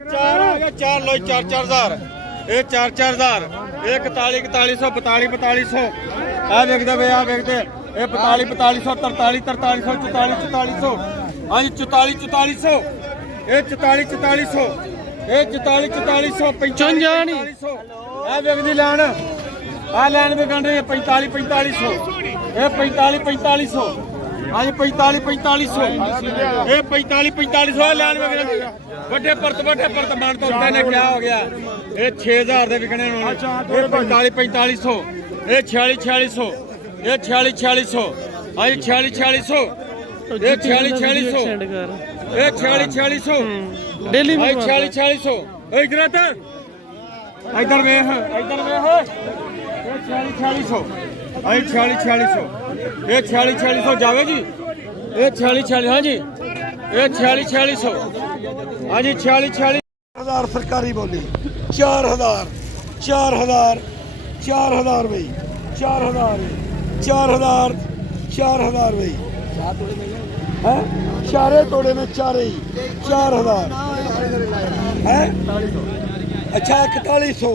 चार आ गया, चार लो, 4-4 हज़ार, ये 4-4 हज़ार, ये 41-4100, 42-4200, आ देखते भाई, आ देखते, ये 42-4200, 43-4300, 44-4400, हाँ जी 44-4400, ये 44-4400, ये 44-4400, 45-4500, आ देखती लैन, आ लैन भी गण रही है 45-4500, ये 45-4500, हाँ जी 45-4500, ये 45-4500 लैन में गण रही है। ਵੱਡੇ ਪਰਤ ਮਾਨ ਤੋਂ ਉੱਤੇ ਨੇ ਕਿਆ ਹੋ ਗਿਆ ਇਹ 6000 ਦੇ ਵਿਕਣੇ ਨੂੰ ਇਹ 45-4500 ਇਹ 46-4600 ਇਹ 46-4600 ਆਈ 46-4600 ਇਹ 46-4600 ਇਹ 46-4600 ਡੇਲੀ ਆਈ 46-4600 ਇਧਰ ਆ ਇਧਰ ਵੇਖ ਇਹ 46-4600 ਆਈ 46-4600 ਇਹ 46-4600 ਜਾਵੇ ਜੀ ਇਹ 46-46 ਹਾਂ ਜੀ ਇਹ 46-4600 हाँ जी 46-46 हज़ार सरकारी बोली 4000 4000 4000 भाई 4000 4000 4000 भाई है चारे तोड़े में चारे ही 4000 है अच्छा 4100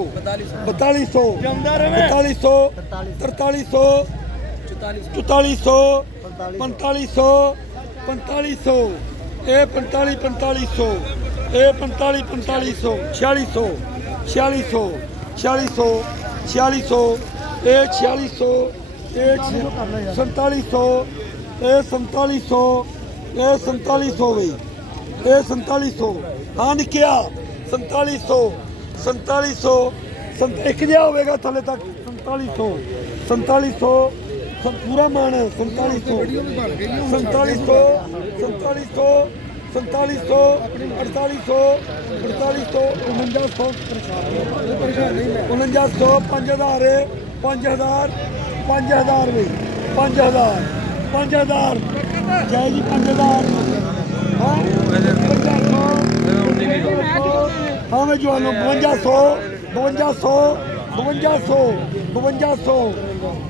4200 4200 4300 4400 4500 4500 ਇਹ 45-4500 ਇਹ 45-4500 4600 4600 4600 4600 ਇਹ 4600 ਇਹ 4700 ਇਹ 4700 ਇਹ 4700 ਬਈ ਇਹ 4700 ਹਾਂ ਨਿਕਿਆ 4700 4700 ਇੱਕ ਜਿਹਾ ਹੋਵੇਗਾ ਥੱਲੇ ਤੱਕ 4700 4700 पूरा मान है 4700 4700 4700 4700 4800 4800 4900 4900 5000 5000 5000 भाई 5000 5000 जय जी 5000 हाँ हाँ मैं जो 5200 5200 5200 5200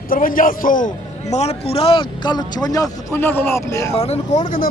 5300 मान पूरा कल 56 5700 लाप लिया मान कौन कहना